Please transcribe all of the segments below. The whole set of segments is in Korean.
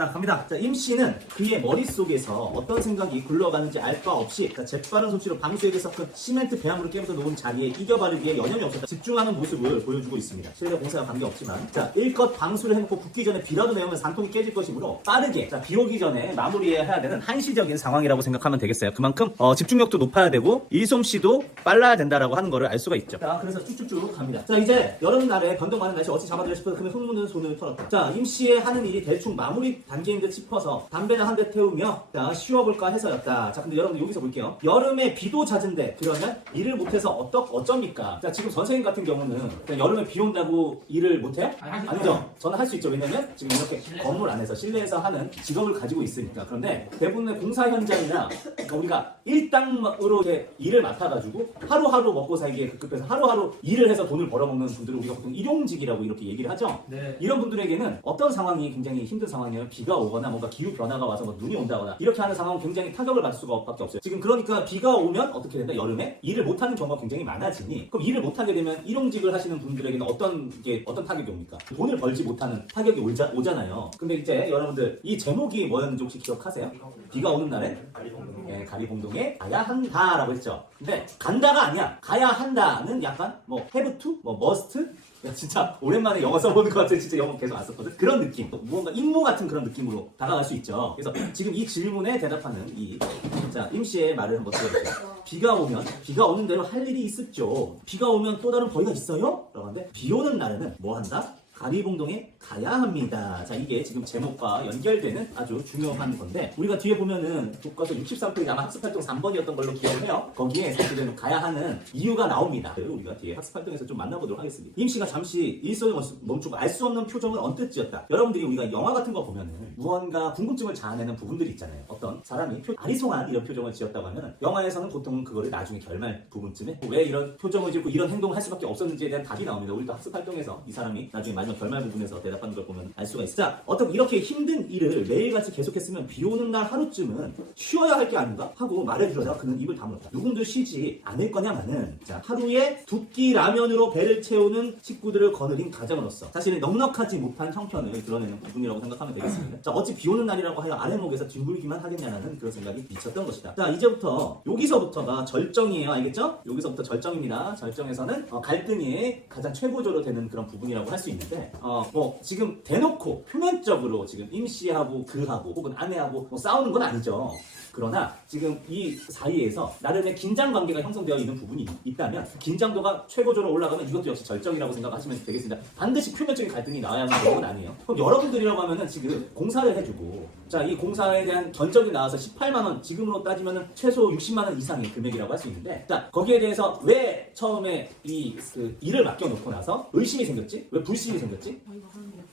자, 갑니다. 자, 임 씨는 그의 머릿속에서 어떤 생각이 굴러가는지 알 바 없이 재빠른 솜씨로 방수에게 섞은 시멘트 배합물을 깨부숴 놓은 자리에 이겨바르기에 여념이 없었다. 집중하는 모습을 보여주고 있습니다. 실내 공사와 관계없지만, 자, 일껏 방수를 해놓고 굳기 전에 비라도 내오면 산통이 깨질 것이므로 빠르게, 자, 비 오기 전에 마무리해야 되는 한시적인 상황이라고 생각하면 되겠어요. 그만큼 집중력도 높아야 되고 일솜씨도 빨라야 된다라고 하는 거를 알 수가 있죠. 자, 그래서 쭉쭉쭉 갑니다. 자, 이제 여름날에 변동 많은 날씨 어찌 잡아들여 싶어서 금에 흙묻는 손을 털었다. 자, 임 씨의 하는 일이 대충 마무리 단계인 듯 싶어서 담배는 한 대 태우며, 자, 쉬어볼까 해서였다. 자, 근데 여러분들 여기서 볼게요. 여름에 비도 잦은데 그러면 일을 못해서 어쩝니까? 자, 지금 선생님 같은 경우는 여름에 비 온다고 일을 못해요? 아니죠. 저는 할 수 있죠. 왜냐면 지금 이렇게 건물 안에서 실내에서 하는 직업을 가지고 있으니까. 그런데 대부분의 공사 현장이나, 그러니까 우리가 일당으로 일을 맡아가지고 하루하루 먹고 살기에 급급해서 하루하루 일을 해서 돈을 벌어먹는 분들을 우리가 보통 일용직이라고 이렇게 얘기를 하죠. 네. 이런 분들에게는 어떤 상황이 굉장히 힘든 상황이에요. 비가 오거나 뭔가 기후 변화가 와서 뭐 눈이 온다거나 이렇게 하는 상황은 굉장히 타격을 받을 수밖에 없어요. 지금 그러니까 비가 오면 어떻게 된다? 여름에 일을 못하는 경우가 굉장히 많아지니, 그럼 일을 못하게 되면 일용직을 하시는 분들에게는 어떤 타격이 옵니까? 돈을 벌지 못하는 타격이 오잖아요. 근데 이제 여러분들 이 제목이 뭐였는지 혹시 기억하세요? 비가 오는 날에 가리봉동에 가야 한다라고 했죠. 근데 간다가 아니야. 가야 한다는 약간 뭐 have to, 뭐 must. 야, 진짜 오랜만에 영어 써보는 것 같아. 진짜 영어 계속 안 썼거든. 그런 느낌, 무언가 임무 같은 그런 느낌으로 다가갈 수 있죠. 그래서 지금 이 질문에 대답하는 임 씨의 말을 한번 들어볼게요. 비가 오면 비가 오는 대로 할 일이 있었죠. 비가 오면 또 다른 벌이가 있어요? 라고 하는데, 비 오는 날에는 뭐 한다? 가리봉동에 가야 합니다. 자, 이게 지금 제목과 연결되는 아주 중요한 건데, 우리가 뒤에 보면은 교과서 63페이지 아마 학습활동 3번이었던 걸로 기억을 해요. 거기에 사실은 가야 하는 이유가 나옵니다. 우리가 뒤에 학습활동에서 좀 만나보도록 하겠습니다. 임 씨가 잠시 일손을 멈추고 알 수 없는 표정을 언뜻 지었다. 여러분들이 우리가 영화 같은 거 보면은 무언가 궁금증을 자아내는 부분들이 있잖아요. 어떤 사람이 아리송한 이런 표정을 지었다고 하면 영화에서는 보통 그거를 나중에 결말 부분쯤에 왜 이런 표정을 짓고 이런 행동을 할 수밖에 없었는지에 대한 답이 나옵니다. 우리도 학습활동에서 이 사람이 나중에 마지막 결말 부분에서 대답하는 걸 보면 알 수가 있어. 자, 어떤 이렇게 힘든 일을 매일같이 계속했으면 비 오는 날 하루쯤은 쉬어야 할 게 아닌가 하고 말해주려다가 그는 입을 다물었다. 누군도 쉬지 않을 거냐마는, 자, 하루에 두 끼 라면으로 배를 채우는 식구들을 거느린 가정으로서 사실은 넉넉하지 못한 형편을 드러내는 부분이라고 생각하면 되겠습니다. 자, 어찌 비 오는 날이라고 하여 아랫목에서 뒹굴기만 하겠냐는 그런 생각이 미쳤던 것이다. 자, 이제부터 여기서부터가 절정이에요. 알겠죠? 여기서부터 절정입니다. 절정에서는 갈등이 가장 최고조로 되는 그런 부분이라고 할 수 있는데, 지금 대놓고 표면적으로 지금 임 씨하고 그하고 혹은 아내하고 싸우는 건 아니죠. 그러나 지금 이 사이에서 나름의 긴장 관계가 형성되어 있는 부분이 있다면, 긴장도가 최고조로 올라가면 이것도 역시 절정이라고 생각하시면 되겠습니다. 반드시 표면적인 갈등이 나와야만 되는 건 아니에요. 그럼 여러분들이라고 하면은 지금 공사를 해주고, 자, 이 공사에 대한 견적이 나와서 18만원, 지금으로 따지면은 최소 60만원 이상의 금액이라고 할 수 있는데, 자, 거기에 대해서 왜 처음에 일을 맡겨놓고 나서 의심이 생겼지? 왜 불신이 생겼지?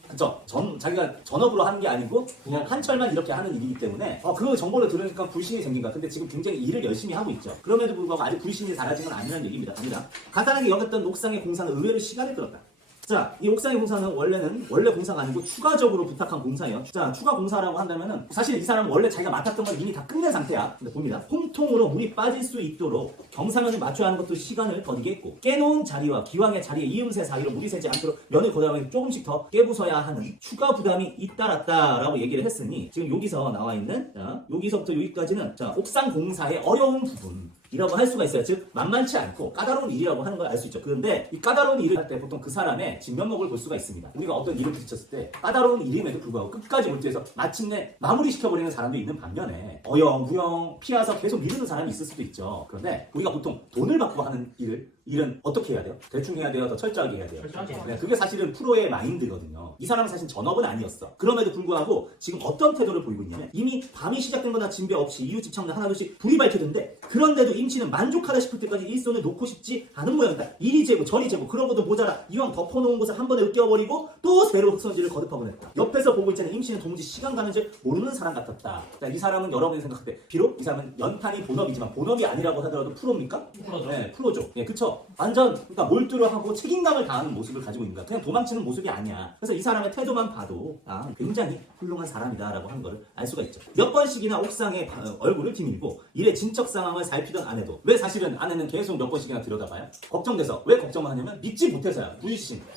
그쵸? 자기가 전업으로 하는 게 아니고 그냥 한철만 이렇게 하는 일이기 때문에 그 정보를 들으니까 불신이 생긴 거야. 근데 지금 굉장히 일을 열심히 하고 있죠. 그럼에도 불구하고 아직 불신이 사라진 건 아니라는 얘기입니다. 아니라 간단하게 여겼던 옥상의 공사는 의외로 시간을 끌었다. 자, 이 옥상의 공사는 원래 공사가 아니고 추가적으로 부탁한 공사예요. 자, 추가 공사라고 한다면은 사실 이 사람은 원래 자기가 맡았던 걸 이미 다 끝낸 상태야. 근데 봅니다. 홈통으로 물이 빠질 수 있도록 경사면을 맞춰야 하는 것도 시간을 더디게 했고, 깨놓은 자리와 기왕의 자리의 이음새 사이로 물이 새지 않도록 면을 고다가 조금씩 더 깨부숴야 하는 추가 부담이 잇따랐다라고 얘기를 했으니, 지금 여기서 나와 있는, 자, 여기서부터 여기까지는, 자, 옥상 공사의 어려운 부분 이라고 할 수가 있어요. 즉 만만치 않고 까다로운 일이라고 하는 걸 알 수 있죠. 그런데 이 까다로운 일을 할 때 보통 그 사람의 진면목을 볼 수가 있습니다. 우리가 어떤 일을 부딪혔을 때 까다로운 일임에도 불구하고 끝까지 몰두해서 마침내 마무리 시켜버리는 사람도 있는 반면에 어영부영 피해서 계속 미루는 사람이 있을 수도 있죠. 그런데 우리가 보통 돈을 받고 하는 일은 어떻게 해야 돼요? 대충 해야 돼요? 더 철저하게 해야 돼요? 네, 그게 사실은 프로의 마인드거든요. 이 사람은 사실 전업은 아니었어. 그럼에도 불구하고 지금 어떤 태도를 보이고 있냐면, 이미 밤이 시작된 거나 진배 없이 이웃집 창문 하나둘씩 불이 밝혀졌는데, 그런데도 임씨는 만족하다 싶을 때까지 일손을 놓고 싶지 않은 모양이다. 이리 재고 저리 재고 그러고도 모자라 이왕 덮어놓은 곳을 한 번에 으깨어버리고 또 새로 흙먼지를 거듭하보냈다. 옆에서 보고 있자는 임씨는 도무지 시간 가는 줄 모르는 사람 같았다. 자, 이 사람은 여러분이 생각할 때 비록 이 사람은 연탄이 본업이지만 본업이 아니라고 하더라도 프로입니까? 프로죠. 네, 프로죠. 네, 그쵸. 그래서 완전 그러니까 몰두를 하고 책임감을 다하는 모습을 가지고 있는 거야. 그냥 도망치는 모습이 아니야. 그래서 이 사람의 태도만 봐도 아, 굉장히 훌륭한 사람이다라고 하는 거를 알 수가 있죠. 몇 번씩이나 옥상에 얼굴을 디밀고 일의 진척 상황을 살피던 아내도 왜 사실은 아내는 계속 몇 번씩이나 들여다봐요? 걱정돼서. 왜 걱정을 하냐면 믿지 못해서야.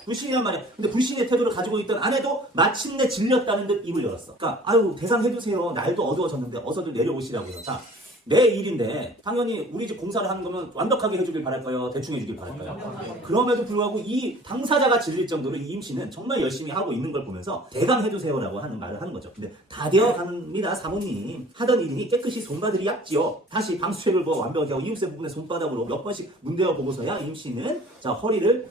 불신이란 말이야. 근데 불신의 태도를 가지고 있던 아내도 마침내 질렸다는 듯 입을 열었어. 그러니까 아유 대상해주세요. 날도 어두워졌는데 어서들 내려오시라고요. 자, 내 일인데 당연히 우리 집 공사를 하는 거면 완벽하게 해주길 바랄까요? 대충 해주길 바랄까요? 그럼에도 불구하고 이 당사자가 질릴 정도로 이 임씨는 정말 열심히 하고 있는 걸 보면서 대강 해주세요라고 하는 말을 하는 거죠. 근데 다 되어 갑니다 사모님. 하던 일이니 깨끗이 손바들이약지요. 다시 방수책을 완벽하게 하고 이음새 부분에 손바닥으로 몇 번씩 문대어 보고서야 임씨는 자 허리를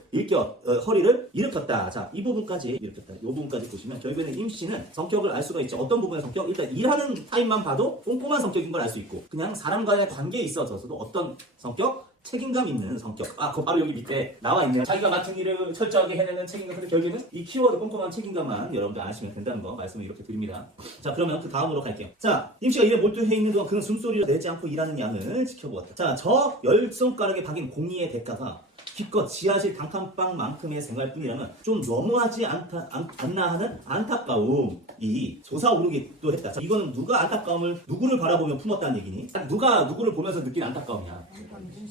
일으켰다. 자, 이 부분까지 일으켰다. 이 부분까지 보시면 결국에는 임씨는 성격을 알 수가 있죠. 어떤 부분의 성격? 일단 일하는 타임만 봐도 꼼꼼한 성격인 걸 알 수 있고 그냥 사람과의 관계에 있어서도 어떤 성격? 책임감 있는 성격. 아, 그거 바로 여기 밑에 나와 있네요. 자기가 맡은 일을 철저하게 해내는 책임감. 근데 결국에는 이 키워드 꼼꼼한 책임감만 여러분들 아시면 된다는 거 말씀을 이렇게 드립니다. 자, 그러면 그 다음으로 갈게요. 자, 임씨가 일에 몰두해 있는 동안 그는 숨소리를 내지 않고 일하는 양을 지켜보았다. 자, 저 10손가락에 박인 공의의 대가가 기껏 지하실 단칸방만큼의 생활뿐이라면 좀 너무하지 않나 하는 안타까움이 솟아오르기도 했다. 자, 이거는 누가 안타까움을 누구를 바라보며 품었다는 얘기니? 누가 누구를 보면서 느낀 안타까움이야?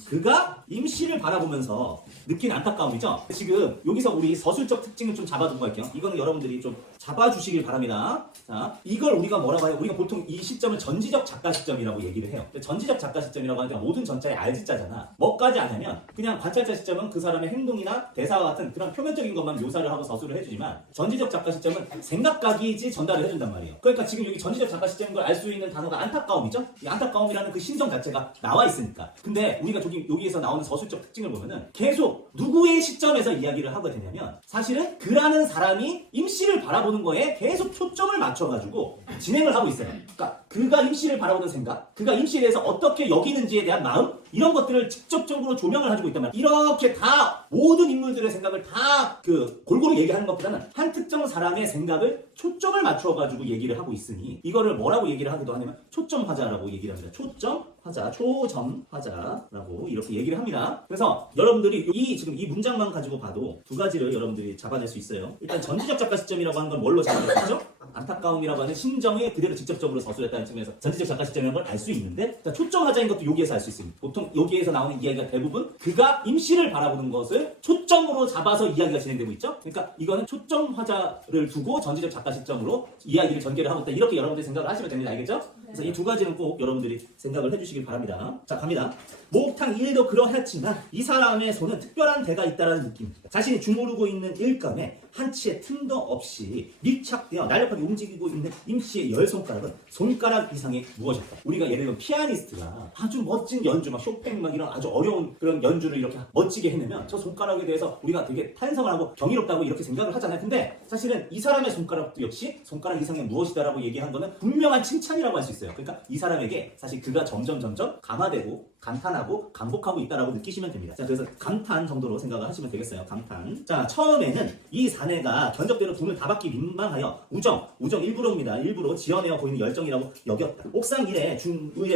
그가 임씨를 바라보면서 느낀 안타까움이죠. 지금 여기서 우리 서술적 특징을 좀 잡아두고 갈게요. 이거는 여러분들이 좀 잡아주시길 바랍니다. 자, 이걸 우리가 뭐라고 해요? 우리가 보통 이 시점을 전지적 작가 시점이라고 얘기를 해요. 전지적 작가 시점이라고 하니까 모든 전자의 알지자잖아. 뭐까지 아냐면 그냥 관찰자 시점은 그 사람의 행동이나 대사와 같은 그런 표면적인 것만 묘사를 하고 서술을 해주지만 전지적 작가 시점은 생각각이지 전달을 해준단 말이에요. 그러니까 지금 여기 전지적 작가 시점인 걸 알 수 있는 단어가 안타까움이죠. 이 안타까움이라는 그 심정 자체가 나와 있으니까. 근데 우리가 여기에서 나오는 서술적 특징을 보면은 계속 누구의 시점에서 이야기를 하게 되냐면 사실은 그라는 사람이 임씨를 바라보는 거에 계속 초점을 맞춰가지고 진행을 하고 있어요. 그러니까 그가 임씨를 바라보는 생각, 그가 임씨에 대해서 어떻게 여기는지에 대한 마음 이런 것들을 직접적으로 조명을 해주고 있단 말이야. 이렇게 다 모든 인물들의 생각을 다 골고루 얘기하는 것보다는 한 특정 사람의 생각을 초점을 맞춰가지고 얘기를 하고 있으니 이거를 뭐라고 얘기를 하기도 하냐면 초점화자라고 얘기를 합니다. 초점화자, 초점화자라고 이렇게 얘기를 합니다. 그래서 여러분들이 지금 이 문장만 가지고 봐도 두 가지를 여러분들이 잡아낼 수 있어요. 일단 전지적 작가 시점이라고 하는 건 뭘로 잡아냈죠? 안타까움이라고 하는 심정에 그대로 직접적으로 서술했다는 측면에서 전지적 작가 시점이라는 걸 알 수 있는데 초점화자인 것도 여기에서 알 수 있습니다. 보통 여기에서 나오는 이야기가 대부분 그가 임씨를 바라보는 것을 초점으로 잡아서 이야기가 진행되고 있죠. 그러니까 이거는 초점화자를 두고 전지적 작가 시점으로 이야기를 전개를 하고 있다. 이렇게 여러분들이 생각을 하시면 됩니다. 알겠죠? 그래서 이 두 가지는 꼭 여러분들이 생각을 해주시길 바랍니다. 자, 갑니다. 목탕 일도 그러했지만 이 사람의 손은 특별한 대가 있다는 느낌입니다. 자신이 주무르고 있는 일감에 한치의 틈도 없이 밀착되어 날렵하게 움직이고 있는 임씨의 10손가락은 손가락 이상의 무엇일까? 우리가 예를 들면 피아니스트가 아주 멋진 연주, 막 쇼팽 막 이런 아주 어려운 그런 연주를 이렇게 멋지게 해내면 저 손가락에 대해서 우리가 되게 탄성을 하고 경이롭다고 이렇게 생각을 하잖아요. 근데 사실은 이 사람의 손가락도 역시 손가락 이상의 무엇이다라고 얘기한 거는 분명한 칭찬이라고 할 수 있어요. 그러니까 이 사람에게 사실 그가 점점 감화되고 감탄하고 감복하고 있다라고 느끼시면 됩니다. 자, 그래서 감탄 정도로 생각을 하시면 되겠어요. 감탄. 자, 처음에는 이 사내가 견적대로 돈을 다 받기 민망하여 우정 일부러입니다. 일부러 지어내어 보이는 열정이라고 여겼다. 옥상 일의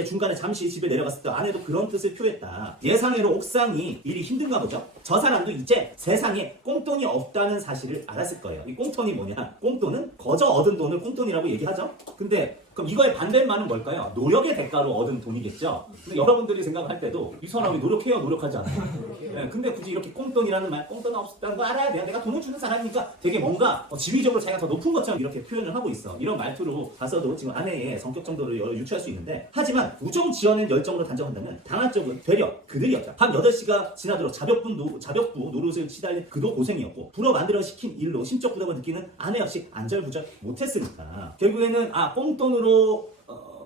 중간에 잠시 집에 내려갔을 때 아내도 그런 뜻을 표했다. 예상외로 옥상이 일이 힘든가 보죠. 저 사람도 이제 세상에 꽁돈이 없다는 사실을 알았을 거예요. 이 꽁돈이 뭐냐? 꽁돈은 거저 얻은 돈을 꽁돈이라고 얘기하죠. 근데 그럼 이거의 반대말은 뭘까요? 노력의 대가로 얻은 돈이겠죠. 근데 여러분들이 생각할 때도 이 사람이 노력해요, 노력하지 않아요. 네, 근데 굳이 이렇게 꽁돈이라는 말, 꽁돈 없었다는 거 알아야 돼요. 내가 돈을 주는 사람이니까 되게 뭔가 지위적으로 자기가 더 높은 것처럼 이렇게 표현을 하고 있어. 이런 말투로 봐서도 지금 아내의 성격 정도를 유추할 수 있는데, 하지만 우정 지어낸 열정으로 단정한다면 당한 쪽은 되려 그들이었다. 밤 8시가 지나도록 자벽부 노릇을 시달린 그도 고생이었고, 불어 만들어 시킨 일로 심적 부담을 느끼는 아내 역시 안절부절 못했으니까 결국에는 꽁돈으로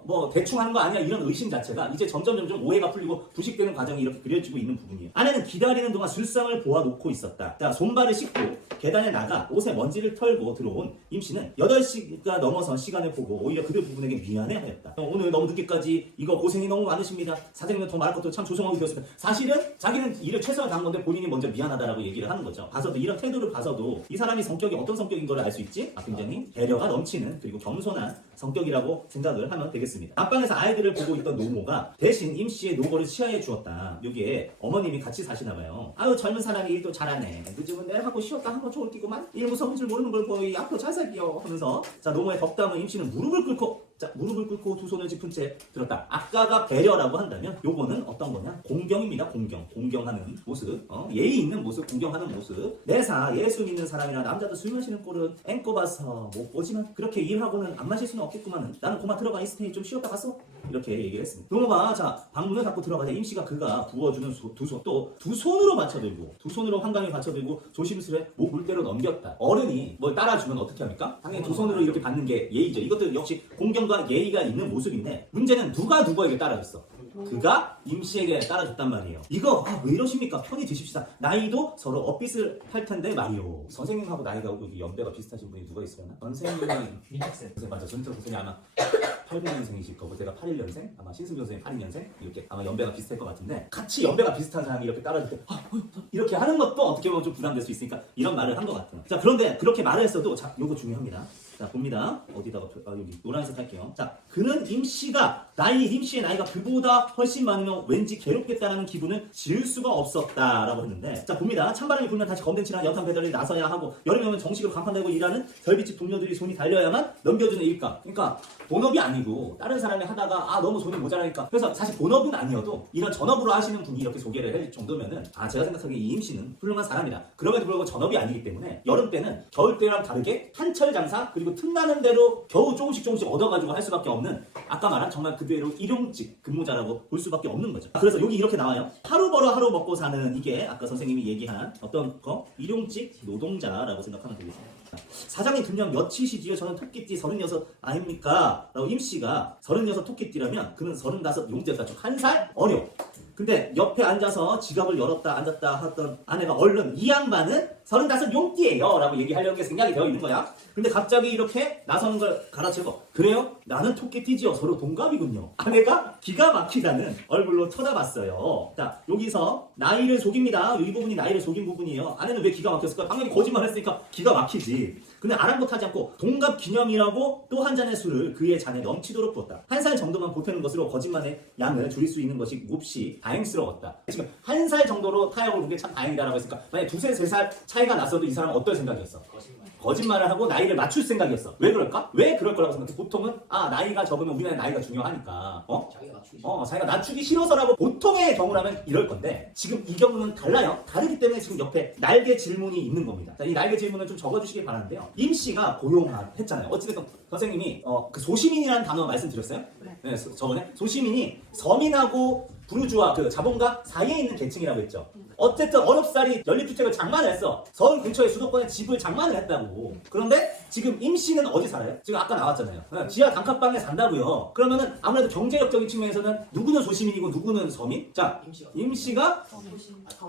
뭐 대충 하는 거 아니야 이런 의심 자체가 이제 점점 오해가 풀리고 부식되는 과정이 이렇게 그려지고 있는 부분이에요. 아내는 기다리는 동안 술상을 보아놓고 있었다. 자, 손발을 씻고 계단에 나가 옷에 먼지를 털고 들어온 임씨는 8시가 넘어선 시간을 보고 오히려 그들 부분에게 미안해하였다. 오늘 너무 늦게까지 이거 고생이 너무 많으십니다. 사장님은 더 말할 것도 참 조성하게 되었습니다. 사실은 자기는 일을 최선을 다한 건데 본인이 먼저 미안하다라고 얘기를 하는 거죠. 봐서도 이런 태도를 봐서도 이 사람이 성격이 어떤 성격인 걸 알 수 있지? 굉장히 배려가 넘치는 그리고 겸손한 성격이라고 생각을 하면 되겠습니다. 그랬습니다. 안방에서 아이들을 보고 있던 노모가 대신 임씨의 노고를 치하해 주었다. 여기에 어머님이 같이 사시나 봐요. 아유 젊은 사람이 일도 잘하네. 늦으면 내일 하고 쉬었다 한 번 좋을 끼구만. 일 무서운 줄 모르는 걸 거의 앞으로 잘 살게요 하면서 자 노모의 덕담을 임씨는 무릎을 꿇고 두 손을 짚은 채 들었다. 아까가 배려라고 한다면 요거는 어떤 거냐? 공경입니다. 공경하는 모습. 예의 있는 모습, 공경하는 모습. 내사 예수 믿는 사람이라 남자도 술 마시는 꼴은 앵꼬 봐서 못 보지만 그렇게 일하고는 안 마실 수는 없겠구만은. 나는 그만 들어가 있을 테니 좀 쉬었다 갔어? 이렇게 얘기를 했습니다. 노모가 자 방문을 닫고 들어가자 임씨가 그가 부어주는 두 손으로 받쳐들고 두 손으로 한강에 받쳐들고 조심스레 목 물대로 넘겼다. 어른이 뭘 따라주면 어떻게 합니까? 당연히 두 손으로 이렇게 받는 게 예의죠. 이것도 역시 공경과 예의가 있는 모습인데 문제는 누가 누구에게 따라줬어? 그가 임씨에게 따라줬단 말이에요. 이거 왜 이러십니까? 편히 드십시다. 나이도 서로 엇빛을 할 텐데 말이요. 선생님하고 나이가 연배가 비슷하신 분이 누가 있으려나? 선생님이 민탁쌤. 맞아. 전태 선생님 아마 89년생이실 거고 제가 81년생, 아마 신승교 선생님 82년생 이렇게 아마 연배가 비슷할 것 같은데 같이 연배가 비슷한 사람이 이렇게 따라줄 때 이렇게 하는 것도 어떻게 보면 좀 부담될 수 있으니까 이런 말을 한 것 같아요. 자 그런데 그렇게 말을 했어도 자 요거 중요합니다. 자 봅니다. 어디다가 여기 노란색 할게요. 자 그는 임씨의 나이가 그보다 훨씬 많으면 왠지 괴롭겠다라는 기분을 지을 수가 없었다라고 했는데 자 봅니다. 찬바람이 불면 다시 검den치나 연탄 배달에 나서야 하고 여름에 오면 정식으로 간판 달고 일하는 별빛집 동료들이 손이 달려야만 넘겨주는 일감. 그러니까 본업이 아니고 다른 사람이 하다가 너무 손이 모자라니까 그래서 사실 본업은 아니어도 이런 전업으로 하시는 분이 이렇게 소개를 할 정도면은 제가 생각하기에 이 임씨는 훌륭한 사람이다. 그럼에도 불구하고 전업이 아니기 때문에 여름 때는 겨울 때랑 다르게 한철 장사 그리고 틈나는 대로 겨우 조금씩 얻어가지고 할 수밖에 없는 아까 말한 정말 그대로 일용직 근무자라고 볼 수밖에 없는 거죠. 그래서 여기 이렇게 나와요. 하루 벌어 하루 먹고 사는 이게 아까 선생님이 얘기한 어떤 거 일용직 노동자라고 생각하면 되겠습니다. 사장님 분명 몇이시지요? 저는 토끼띠 36 아닙니까? 라고 임씨가 36 토끼띠라면 그는 35 용띠였다. 좀 한 살 어려. 근데 옆에 앉아서 지갑을 열었다 앉았다 하던 아내가 얼른 이 양반은 35 용띠예요 라고 얘기하려는 게 생각이 되어 있는 거야. 근데 갑자기 이렇게 나서는 걸 갈아치고 그래요? 나는 토끼띠지요. 서로 동갑이군요. 아내가 기가 막히다는 얼굴로 쳐다봤어요. 자 여기서 나이를 속입니다. 이 부분이 나이를 속인 부분이에요. 아내는 왜 기가 막혔을까? 당연히 거짓말 했으니까 기가 막히지. 근데 아랑곳하지 않고 동갑 기념이라고 또 한 잔의 술을 그의 잔에 넘치도록 부었다. 한 살 정도만 보태는 것으로 거짓말의 양을 줄일 수 있는 것이 몹시 다행스러웠다. 지금 한 살 정도로 타협을 본 게 참 다행이다라고 했으니까 만약에 두세 세 살 차이가 났어도 이 사람은 어떤 생각이었어? 거짓말을 하고 나이를 맞출 생각이었어. 왜 그럴까? 왜 그럴 거라고 생각해? 보통은 나이가 적으면 우리나라에 나이가 중요하니까 자기가 낮추기 싫어서라고 보통의 경우라면 이럴 건데 지금 이 경우는 달라요. 다르기 때문에 지금 옆에 날개 질문이 있는 겁니다. 자, 이 날개 질문을 좀 적어주시길 바라는데요. 임씨가 고용했잖아요. 어찌됐든 선생님이 그 소시민이라는 단어 말씀드렸어요? 네, 저번에 소시민이 서민하고 부르주아 그 자본가 사이에 있는 계층이라고 했죠. 어쨌든 어렵사리 연립주택을 장만을 했어. 서울 근처에 수도권에 집을 장만을 했다고. 그런데 지금 임씨는 어디 살아요? 지금 아까 나왔잖아요. 지하 단칸방에 산다고요. 그러면은 아무래도 경제력적인 측면에서는 누구는 소시민이고 누구는 서민? 자, 임씨가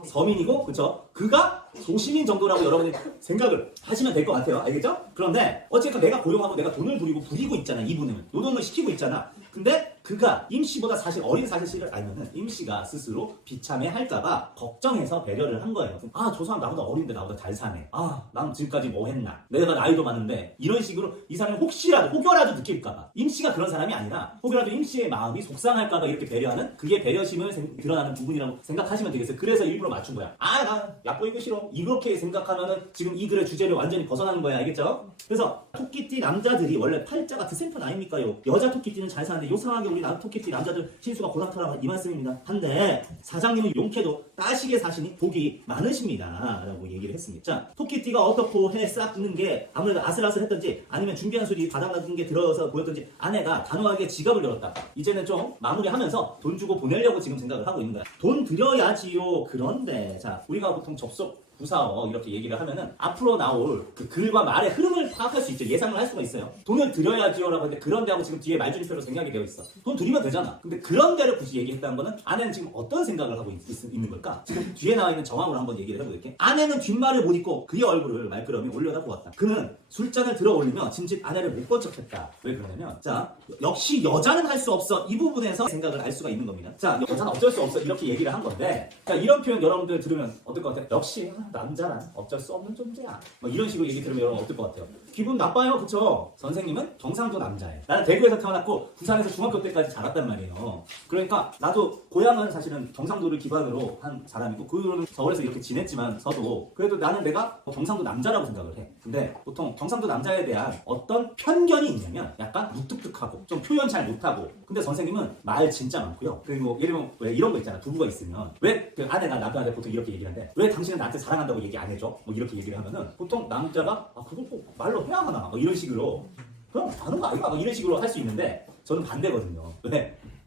서민이고 그쵸? 그가 소시민 정도라고 여러분이 생각을 하시면 될 것 같아요. 알겠죠? 그런데 어쨌든 내가 고용하고 내가 돈을 부리고 있잖아. 이분을 노동을 시키고 있잖아. 근데 그가 임씨보다 사실 어린 사실을 알면은 임씨가 스스로 비참해 할까봐 걱정해서 배려를 한 거예요. 저 사람 나보다 어린데 나보다 잘 사네. 난 지금까지 뭐 했나? 내가 나이도 많은데 이런 식으로 이 사람이 혹여라도 느낄까봐. 임씨가 그런 사람이 아니라 혹여라도 임씨의 마음이 속상할까봐 이렇게 배려하는 그게 배려심을 드러나는 부분이라고 생각하시면 되겠어요. 그래서 일부러 맞춘 거야. 나 얕보이기 싫어. 이렇게 생각하면은 지금 이 글의 주제를 완전히 벗어나는 거야. 알겠죠? 그래서 토끼띠 남자들이 원래 팔자가 드센편 아닙니까요? 여자 토끼띠는 잘 사는데 요상하게 우리 토끼띠 남자들 신수가 고락하라 이 말씀입니다. 한데 사장님은 용케도 따시게 사시니 복이 많으십니다 라고 얘기를 했습니다. 자, 토끼띠가 어떻고 해 싹는 게 아무래도 아슬아슬했던지 아니면 준비한 술이 바닥나는 게 들어서 보였던지 아내가 단호하게 지갑을 열었다. 이제는 좀 마무리하면서 돈 주고 보내려고 지금 생각을 하고 있는 거야. 돈 드려야지요. 그런데 자 우리가 보통 접속 부사어 이렇게 얘기를 하면은 앞으로 나올 그 글과 말의 흐름을 파악할 수 있죠. 예상을 할 수가 있어요. 돈을 드려야지요 라고 했는데 그런데 하고 지금 뒤에 말줄임표로 생각이 되어 있어. 돈 드리면 되잖아. 근데 그런데를 굳이 얘기했다는 거는 아내는 지금 어떤 생각을 하고 있는 걸까? 지금 뒤에 나와 있는 정황으로 한번 얘기를 해볼게. 아내는 뒷말을 못 잊고 그의 얼굴을 말끄러미 올려다 보았다. 그는 술잔을 들어 올리며 짐짓 아내를 못 본 척했다. 왜 그러냐면 자 역시 여자는 할 수 없어. 이 부분에서 생각을 알 수가 있는 겁니다. 자 여자는 어쩔 수 없어 이렇게 얘기를 한 건데 자 이런 표현 여러분들 들으면 어떨 것 같아요? 역시 남자란 어쩔 수 없는 존재야. 이런 식으로 얘기 들으면 여러분 어떨 것 같아요? 기분 나빠요. 그쵸? 선생님은 경상도 남자예요. 나는 대구에서 태어났고 부산에서 중학교 때까지 자랐단 말이에요. 그러니까 나도 고향은 사실은 경상도를 기반으로 한 사람이고 그 후로는 서울에서 이렇게 지냈지만 서도 그래도 나는 내가 경상도 남자라고 생각을 해. 근데 보통 경상도 남자에 대한 어떤 편견이 있냐면 약간 무뚝뚝하고 좀 표현 잘 못하고 근데 선생님은 말 진짜 많고요. 그리고 예를 들면 왜 이런 거 있잖아. 부부가 있으면 왜 그 아내가 남편한테 보통 이렇게 얘기를 하는데 왜 당신은 나한테 사랑한다고 얘기 안 해줘? 뭐 이렇게 얘기를 하면은 보통 남자가 아 그걸 꼭 말로 해야 하나? 뭐 이런 식으로 그럼 아는 거 아닌가? 뭐 이런 식으로 할 수 있는데 저는 반대거든요.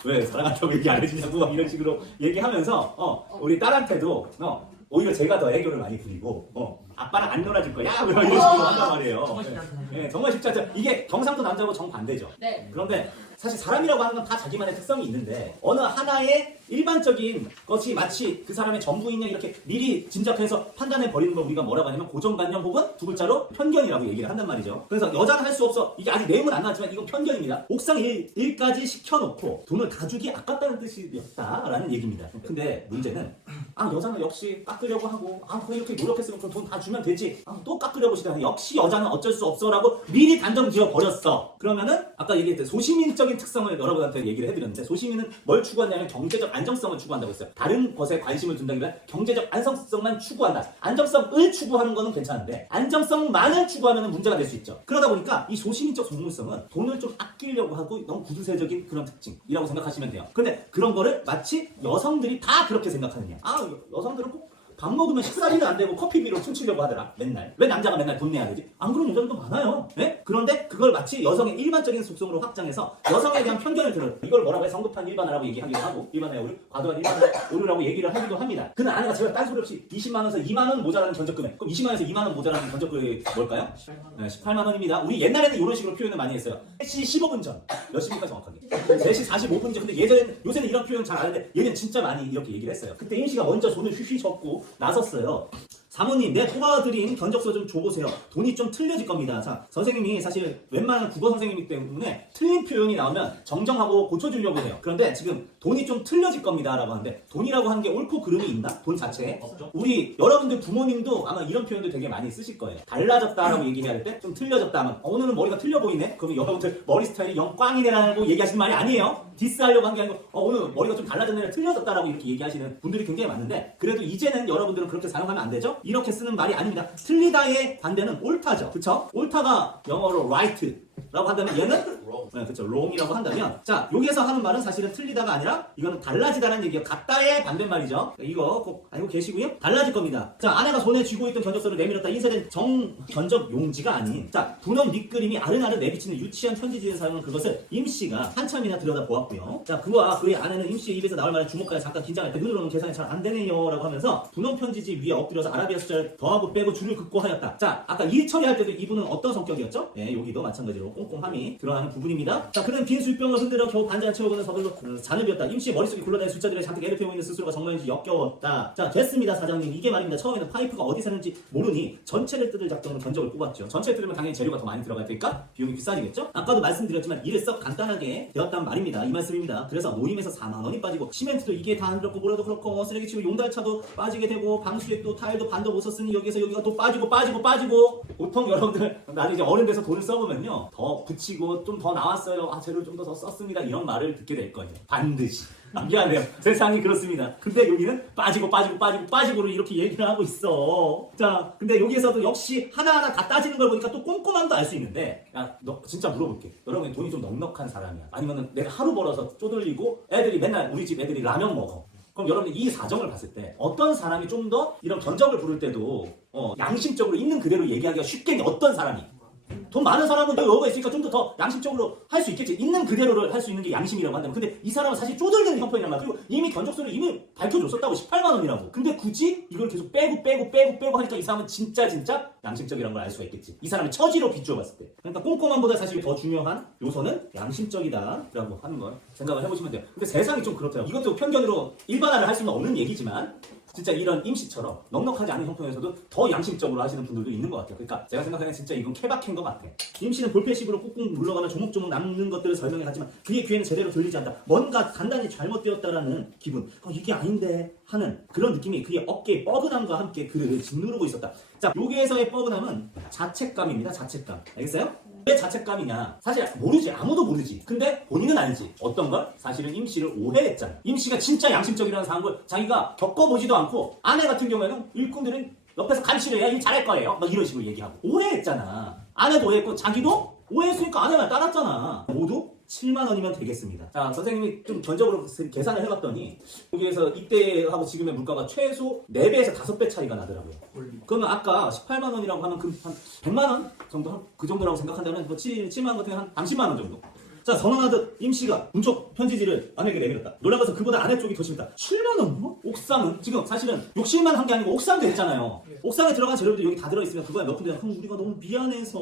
왜 사랑한다고 얘기 안 해주냐고 막 이런 식으로 얘기하면서 우리 딸한테도 오히려 제가 더 애교를 많이 부리고 아빠랑 안 놀아줄 거야? 뭐 이런 식으로 한단 말이에요. 정말 쉽지 않다. 네, 정말 쉽지 않죠. 이게 경상도 남자하고 정반대죠. 네. 그런데 사실 사람이라고 하는 건 다 자기만의 특성이 있는데 어느 하나의 일반적인 것이 마치 그 사람의 전부인냐 이렇게 미리 짐작해서 판단해 버리는 걸 우리가 뭐라고 하냐면 고정관념 혹은 두 글자로 편견이라고 얘기를 한단 말이죠. 그래서 여자는 할 수 없어. 이게 아직 내용은 안 나왔지만 이건 편견입니다. 옥상 일까지 시켜놓고 돈을 다 주기 아깝다는 뜻이었다라는 얘기입니다. 근데 문제는 여자는 역시 깎으려고 하고 그거 이렇게 노력했으면 그럼 돈 다 주면 되지. 또 깎으려고 시도하네. 역시 여자는 어쩔 수 없어라고 미리 단정 지어 버렸어. 그러면은 아까 얘기했던 소시민적인 특성을 여러분한테 얘기를 해드렸는데 소시민은 뭘 추구하냐면 경제적 안정성을 추구한다고 했어요. 다른 것에 관심을 둔다기보다 경제적 안정성만 추구한다. 안정성을 추구하는 거는 괜찮은데 안정성만을 추구하면 문제가 될 수 있죠. 그러다 보니까 이 소시민적 속물성은 돈을 좀 아끼려고 하고 너무 구두쇠적인 그런 특징이라고 생각하시면 돼요. 근데 그런 거를 마치 여성들이 다 그렇게 생각하느냐. 여성들은 꼭 밥 먹으면 식사비는 안 되고 커피비로 춤추려고 하더라. 맨날. 왜 남자가 맨날 돈 내야 되지? 안 그런 여자들도 많아요. 네? 그런데 그걸 마치 여성의 일반적인 속성으로 확장해서 여성에 대한 편견을 들어요. 이걸 뭐라고 해? 성급한 일반화라고 얘기하기도 하고 일반화의 오류, 과도한 일반화의 오류라고 얘기를 하기도 합니다. 그는 아내가 제가 딴소리 없이 20만 원에서 2만 원 모자라는 견적금액. 그럼 20만 원에서 2만 원 모자라는 견적금액이 뭘까요? 18만 원입니다. 우리 옛날에는 이런 식으로 표현을 많이 했어요. 3시 15분 전. 몇 시입니까 정확하게? 3시 45분 전. 근데 요새는 이런 표현 잘 안 하는데 얘는 진짜 많이 이렇게 얘기를 했어요. 그때 임씨가 먼저 돈을 휘휘 젓고 나섰어요. 사모님, 내 뽑아드린 견적서 좀 줘보세요. 돈이 좀 틀려질 겁니다. 자, 선생님이 사실 웬만한 국어 선생님이기 때문에 틀린 표현이 나오면 정정하고 고쳐주려고 해요. 그런데 지금 돈이 좀 틀려질 겁니다. 라고 하는데 돈이라고 하는 게 옳고 그름이 있나? 돈 자체에? 없죠. 우리 여러분들 부모님도 아마 이런 표현들 되게 많이 쓰실 거예요. 달라졌다라고 얘기할 때 좀 틀려졌다 하면 오늘은 머리가 틀려 보이네? 그러면 여러분들 머리 스타일이 영꽝이네라고 얘기하시는 말이 아니에요. 디스하려고 한 게 아니고 오늘 머리가 좀 달라졌네, 틀려졌다라고 이렇게 얘기하시는 분들이 굉장히 많은데 그래도 이제는 여러분들은 그렇게 사용하면 안 되죠? 이렇게 쓰는 말이 아닙니다. 틀리다의 반대는 옳다죠. 그쵸? 옳다가 영어로 right 라고 한다면 얘는 네, 그쵸. wrong이라고 한다면 자, 여기에서 하는 말은 사실은 틀리다가 아니라 이거는 달라지다라는 얘기예요. 같다의 반대말이죠. 이거 꼭 알고 계시고요. 달라질 겁니다. 자, 아내가 손에 쥐고 있던 견적서를 내밀었다. 인쇄된 정견적 용지가 아닌 자, 분홍 밑그림이 아른아른 내비치는 유치한 편지지에 사용한 그것을 임씨가 한참이나 들여다보았고요. 자, 그와 그의 아내는 임씨의 입에서 나올 만한 주먹가에 잠깐 긴장할 때 눈으로는 계산이 잘 안 되네요 라고 하면서 분홍 편지지 위에 엎드려서 아라비아 숫자를 더하고 빼고 줄을 긋고 하였다. 자, 아까 일 처리할 때도 이분은 어떤 성격이었죠? 네, 여기도 마찬가지로 꼼꼼함이 드러나는 부분입니다. 자, 그는 빈 술병을 흔들어 겨우 반잔 채우고는 서둘러 잔을 비웠다. 임씨의 머릿속에 굴러다니는 숫자들에 잔뜩 애를 태우고 있는 스스로가 정말인지 역겨웠다. 자, 됐습니다 사장님. 이게 말입니다. 처음에는 파이프가 어디 사는지 모르니 전체를 뜯을 작정으로 견적을 뽑았죠. 전체를 뜯으면 당연히 재료가 더 많이 들어갈 테니까 비용이 비싸지겠죠? 아까도 말씀드렸지만 일을 썩 간단하게 되었단 말입니다. 이 말씀입니다. 그래서 노임에서 4만 원이 빠지고 시멘트도 이게 다 안 들었고 뭐라도 그렇고 쓰레기 치고 용달차도 빠지게 되고 방수액도 타일도 반도 못 썼으니 여기서 여기가 또 빠지고 보통 여러분들 나는 이제 어른 돼서 돈을 써보면요 더 붙이고 좀 더 나왔어요. 재료를 좀 더 썼습니다. 이런 말을 듣게 될 거예요. 반드시. 미안해요. 세상이 그렇습니다. 근데 여기는 빠지고로 이렇게 얘기를 하고 있어. 자, 근데 여기에서도 역시 하나하나 다 따지는 걸 보니까 또 꼼꼼함도 알 수 있는데 야, 너 진짜 물어볼게. 여러분 돈이 좀 넉넉한 사람이야. 아니면은 내가 하루 벌어서 쪼들리고 애들이 맨날 우리 집 애들이 라면 먹어. 그럼 여러분들 이 사정을 봤을 때 어떤 사람이 좀 더 이런 견적을 부를 때도 양심적으로 있는 그대로 얘기하기가 쉽겠니? 어떤 사람이? 돈 많은 사람은 여유가 있으니까 좀 더 양심적으로 할 수 있겠지. 있는 그대로를 할 수 있는 게 양심이라고 한다면. 근데 이 사람은 사실 쪼들리는 형편이란 말이야. 그리고 이미 견적서를 이미 밝혀줬었다고. 18만 원이라고. 근데 굳이 이걸 계속 빼고 하니까 이 사람은 진짜 양심적이라는 걸 알 수가 있겠지. 이 사람의 처지로 비추어봤을 때. 그러니까 꼼꼼함보다 사실 더 중요한 요소는 양심적이다라고 하는 걸 생각을 해보시면 돼요. 근데 세상이 좀 그렇대요. 이것도 편견으로 일반화를 할 수는 없는 얘기지만 진짜 이런 임씨처럼 넉넉하지 않은 형편에서도 더 양심적으로 하시는 분들도 있는 것 같아요. 그러니까 제가 생각하기엔 진짜 이건 케바케인 것 같아. 임씨는 볼펜식으로 꾹꾹 눌러가면 조목조목 남는 것들을 설명해 가지만 그의 귀에는 제대로 들리지 않다. 뭔가 단단히 잘못되었다라는 기분. 이게 아닌데 하는 그런 느낌이 그의 어깨의 뻐근함과 함께 그를 짓누르고 있었다. 자, 여기에서의 뻐근함은 자책감입니다. 자책감. 알겠어요? 왜 자책감이냐? 사실 모르지. 아무도 모르지. 근데 본인은 알지. 어떤 걸? 사실은 임씨를 오해했잖아. 임씨가 진짜 양심적이라는 상황을 자기가 겪어보지도 않고 아내 같은 경우에는 일꾼들은 옆에서 감시를 해야 일 잘할 거예요. 막 이런 식으로 얘기하고. 오해했잖아. 아내도 오해했고 자기도 오해했으니까 아내만 따랐잖아. 모두 7만 원이면 되겠습니다. 자, 선생님이 좀 전적으로 계산을 해봤더니 여기에서 이때하고 지금의 물가가 최소 4배에서 5배 차이가 나더라고요. 그러면 아까 18만 원이라고 하면 그 한 100만 원 정도? 그 정도라고 생각한다면 뭐 7만 원 같은 한 30만 원 정도. 자, 선언하듯 임씨가 문촉 편지지를 아내에게 내밀었다. 놀란 것은 그보다 아내 쪽이 더 심했다. 7만 원이요? 옥상은 지금 사실은 욕실만 한 게 아니고 옥상도 했잖아요. 옥상에 들어간 재료들이 여기 다 들어있으면 그거에 몇 푼이야. 그럼 우리가 너무 미안해서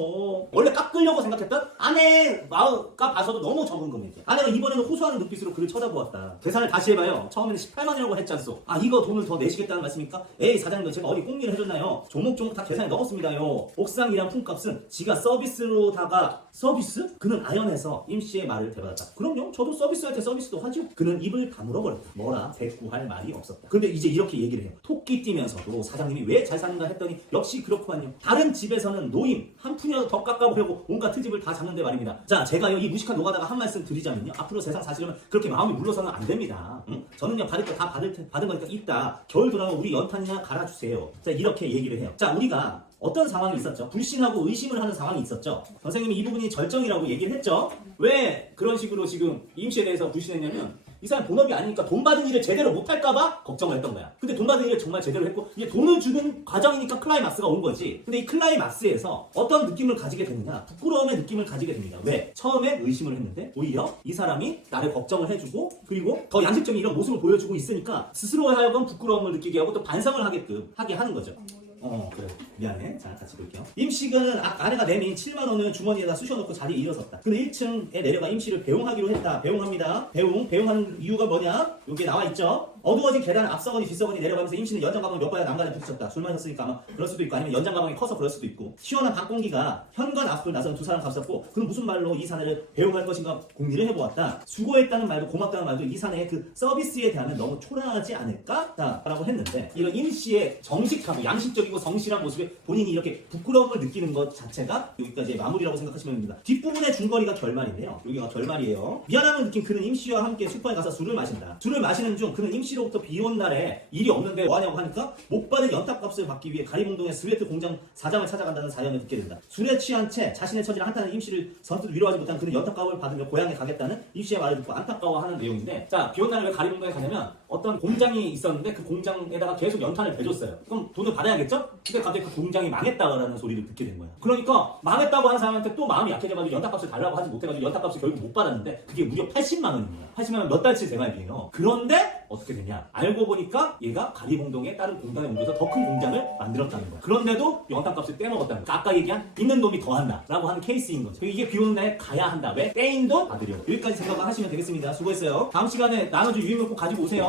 원래 깎으려고 생각했던 아내 마음가 봐서도 너무 적은 금액이야. 아내가 이번에는 호소하는 눈빛으로 그를 쳐다보았다. 계산을 다시 해봐요. 처음에는 18만 원이라고 했잖소. 아, 이거 돈을 더 내시겠다는 말씀입니까? 에이, 사장님, 제가 어디 꽁리를 해줬나요? 조목조목 다 계산에 넣었습니다요. 옥상이란 품값은 지가 서비스로다가 서비스? 그는 아연해서 임씨의 말을 되받았다. 그럼요, 저도 서비스할 때 서비스도 하죠. 그는 입을 다물어 버렸다. 뭐라 대꾸할 말이 없었다. 근데 이제 이렇게 얘기를 해요. 토끼 뛰면서도 사장님이 왜 잘 사는가 했더니 역시 그렇구만요. 다른 집에서는 노임 한 푼이라도 더 깎아보려고 온갖 트집을 다 잡는데 말입니다. 자, 제가요 이 무식한 노가다가 한 말씀 드리자면요. 앞으로 세상 사시려면 그렇게 마음이 물러서는 안 됩니다. 응? 저는요 받을 거 다 받은 거니까 있다. 겨울 돌아오면 우리 연탄이나 갈아주세요. 자, 이렇게 얘기를 해요. 자, 우리가 어떤 상황이 있었죠? 불신하고 의심을 하는 상황이 있었죠? 선생님이 이 부분이 절정이라고 얘기를 했죠? 왜 그런 식으로 지금 임씨에 대해서 불신했냐면 이 사람 본업이 아니니까 돈 받은 일을 제대로 못할까봐 걱정을 했던 거야. 근데 돈 받은 일을 정말 제대로 했고 이제 돈을 주는 과정이니까 클라이막스가 온 거지. 근데 이 클라이막스에서 어떤 느낌을 가지게 되느냐? 부끄러움의 느낌을 가지게 됩니다. 왜? 처음에 의심을 했는데 오히려 이 사람이 나를 걱정을 해주고 그리고 더 양심적인 이런 모습을 보여주고 있으니까 스스로 하여금 부끄러움을 느끼게 하고 또 반성을 하게 하는 거죠. 그래. 미안해. 자, 같이 볼게요. 임씨는 아내가 내민 7만 원을 주머니에다 쑤셔놓고 자리에 일어섰다. 그는 1층에 내려가 임씨를 배웅하기로 했다. 배웅합니다. 배웅하는 이유가 뭐냐? 여기에 나와 있죠. 어두워진 계단을 앞서거니 뒤서거니 내려가면서 임씨는 연장 가방을 몇 번이나 난간에 부딪혔다. 술 마셨으니까 아마 그럴 수도 있고 아니면 연장 가방이 커서 그럴 수도 있고 시원한 밤 공기가 현관 앞을 나선 두 사람 감쌌고 그는 무슨 말로 이 사내를 배웅할 것인가 궁리를 해보았다. 수고했다는 말도 고맙다는 말도 이 사내의 그 서비스에 대하면 너무 초라하지 않을까? 라고 했는데 이런 임씨의 정직하고 양심적이고 성실한 모습에 본인이 이렇게 부끄러움을 느끼는 것 자체가 여기까지의 마무리라고 생각하시면 됩니다. 뒷부분의 줄거리가 결말인데요. 여기가 결말이에요. 미안함을 느낀 그는 임씨와 함께 슈퍼에 가서 술을 마신다. 술을 마시는 중 그는 임씨로부터 비온 날에 일이 없는데 뭐하냐고 하니까 못 받은 연탄값을 받기 위해 가리봉동의 스웨트 공장 사장을 찾아간다는 사연을 듣게 된다. 술에 취한 채 자신의 처지를 한탄한 임씨를 선뜻 위로하지 못한 그는 연탄값을 받으며 고향에 가겠다는 임씨의 말을 듣고 안타까워하는 내용인데 자, 비온 날에 왜 가리봉동에 가냐면 어떤 공장이 있었는데 그 공장에다가 계속 연탄을 대줬어요. 그럼 돈을 받아야겠죠? 근데 갑자기 그 공장이 망했다라는 소리를 듣게 된 거야. 그러니까 망했다고 하는 사람한테 또 마음이 약해져가지고 연탄값을 달라고 하지 못해가지고 연탄값을 결국 못 받았는데 그게 무려 80만 원입니다. 80만 원 몇 달치 생활비예요. 그런데 어떻게 되냐? 알고 보니까 얘가 가리봉동에 다른 공장에 옮겨서 더 큰 공장을 만들었다는 거야. 그런데도 연탄값을 떼먹었다는 거야. 아까 얘기한 있는 놈이 더한다 라고 하는 케이스인 거죠. 이게 비오는 날에 가야 한다. 왜? 떼인 돈 받으려고. 여기까지 생각을 하시면 되겠습니다. 수고했어요. 다음 시간에 나눠줄 유인물 꼭 가지고 오세요.